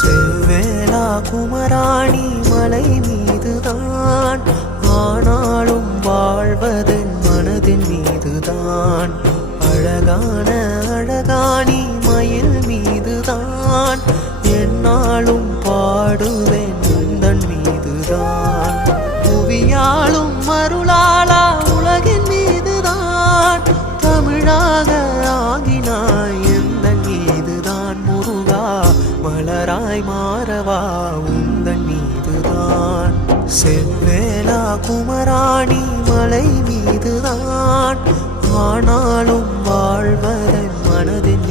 செவ்வேலா குமராணி மலை மீதுதான், ஆனாலும் வாழ்வதன் மனதின் மீதுதான். அழகான அழகாணி மயில் மீதுதான், என்னாலும் பாடுவேன் உந்தன் மீதுதான். புவியாளும் மருளாளா உலகின் மீதுதான், தமிழாக ஆகினாய் எந்தன் மீதுதான். முருகா மலராய் மாறவா உந்தன் மீதுதான். செவ்வேலா குமராணி மலை மீதுதான், ஆனாலும் வாழ்வதன் மனதின்